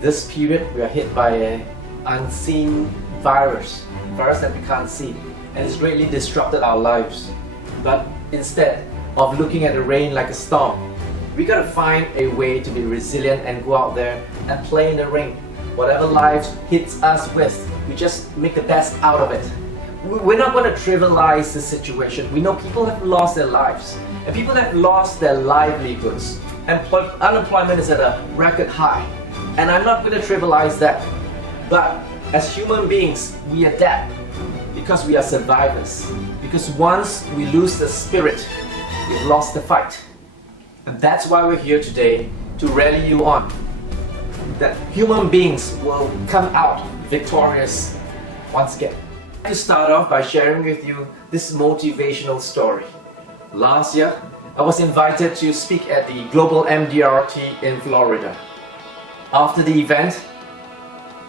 this period we are hit by an unseen virus that we can't see, and it's greatly disrupted our lives. But instead of looking at the rain like a storm, we gotta find a way to be resilient and go out there and play in the rain. Whatever life hits us with, we just make the best out of it. We're not going to trivialize the situation. We know people have lost their lives, and people have lost their livelihoods. Unemployment is at a record high, and I'm not going to trivialize that. But as human beings, we adapt because we are survivors. Because once we lose the spirit, we've lost the fight. And that's why we're here today, to rally you on. That human beings will come out victorious once again. I'd like to start off by sharing with you this motivational story. Last year, I was invited to speak at the Global MDRT in Florida. After the event,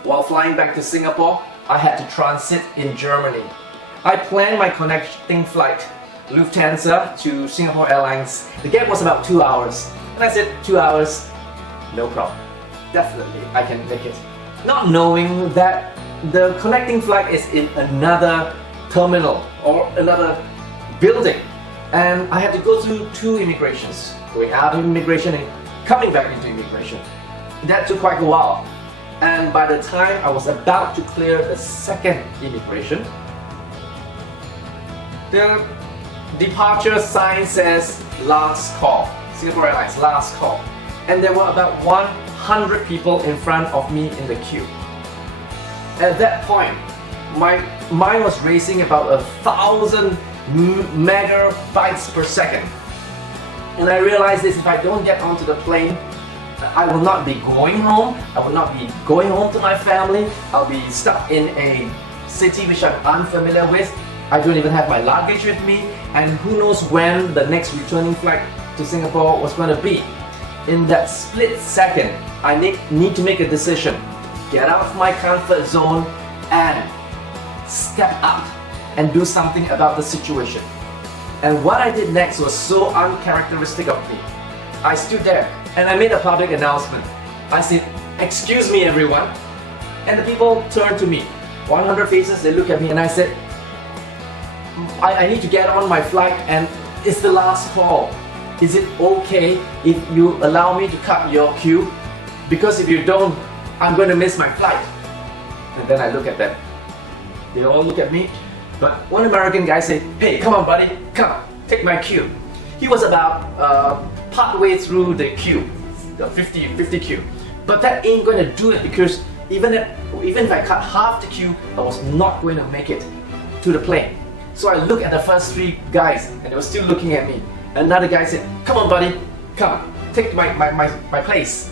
while flying back to Singapore, I had to transit in Germany. I planned my connecting flight, Lufthansa to Singapore Airlines. The gap was about 2 hours. And I said, 2 hours, no problem. Definitely, I can make it. Not knowing that the connecting flight is in another terminal or another building. And I had to go through 2 immigrations. Going out of immigration and coming back into immigration. That took quite a while. And by the time I was about to clear the second immigration, the departure sign says last call. Singapore Airlines, last call. And there were about 100 people in front of me in the queue. At that point, my mind was racing about 1,000 megabytes per second. And I realized this: if I don't get onto the plane, I will not be going home. I will not be going home to my family. I'll be stuck in a city which I'm unfamiliar with. I don't even have my luggage with me, and who knows when the next returning flight to Singapore was going to be. In that split second, I need to make a decision. Get out of my comfort zone and step up and do something about the situation. And what I did next was so uncharacteristic of me. I stood there and I made a public announcement. I said, "Excuse me, everyone." And the people turned to me. 100 faces, they look at me, and I said, I need to get on my flight and it's the last call. Is it okay if you allow me to cut your queue? Because if you don't, I'm going to miss my flight. And then I look at them. They all look at me. But one American guy said, "Hey, come on buddy, come, take my queue." He was about partway through the queue, the 50 queue. But that ain't going to do it, because even if I cut half the queue, I was not going to make it to the plane. So I looked at the first 3 guys and they were still looking at me. Another guy said, "Come on buddy, come, take my place."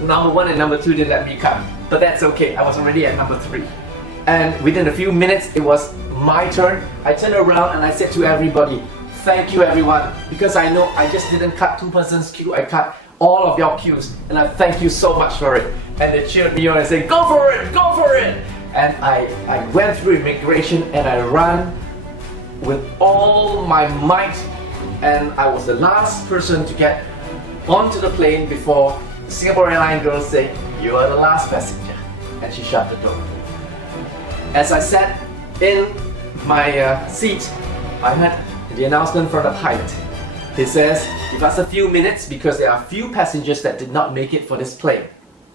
Number 1 and number 2 didn't let me come, but that's okay, I was already at number 3. And within a few minutes, it was my turn. I turned around and I said to everybody, "Thank you everyone, because I know I just didn't cut 2 persons queue, I cut all of your queues, and I thank you so much for it." And they cheered me on and said, "Go for it, go for it!" And I went through immigration and I ran with all my might, and I was the last person to get onto the plane before the Singapore Airlines girl said, "You are the last passenger," and she shut the door. As I sat in my seat, I heard the announcement from the pilot. He says, "Give us a few minutes because there are a few passengers that did not make it for this plane."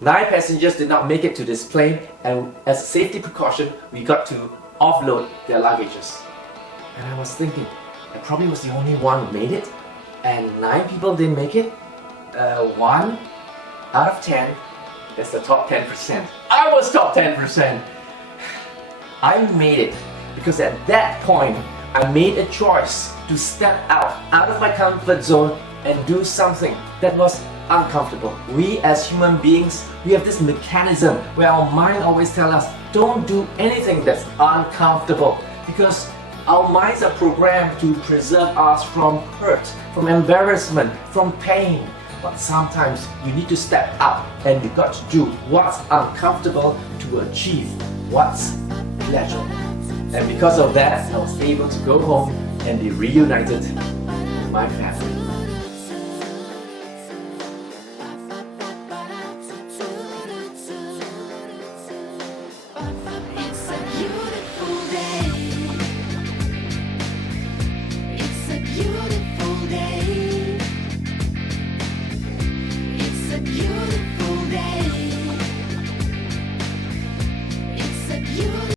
9 passengers did not make it to this plane, and as a safety precaution, we got to offload their luggages. And I was thinking, I probably was the only one who made it, and 9 people didn't make it. 1 out of 10 is the top 10%. I was top 10%. I made it because at that point, I made a choice to step out of my comfort zone and do something that was uncomfortable. We as human beings, we have this mechanism where our mind always tells us, don't do anything that's uncomfortable, because our minds are programmed to preserve us from hurt, from embarrassment, from pain. But sometimes you need to step up and you got to do what's uncomfortable to achieve what's pleasure. And because of that, I was able to go home and be reunited with my family.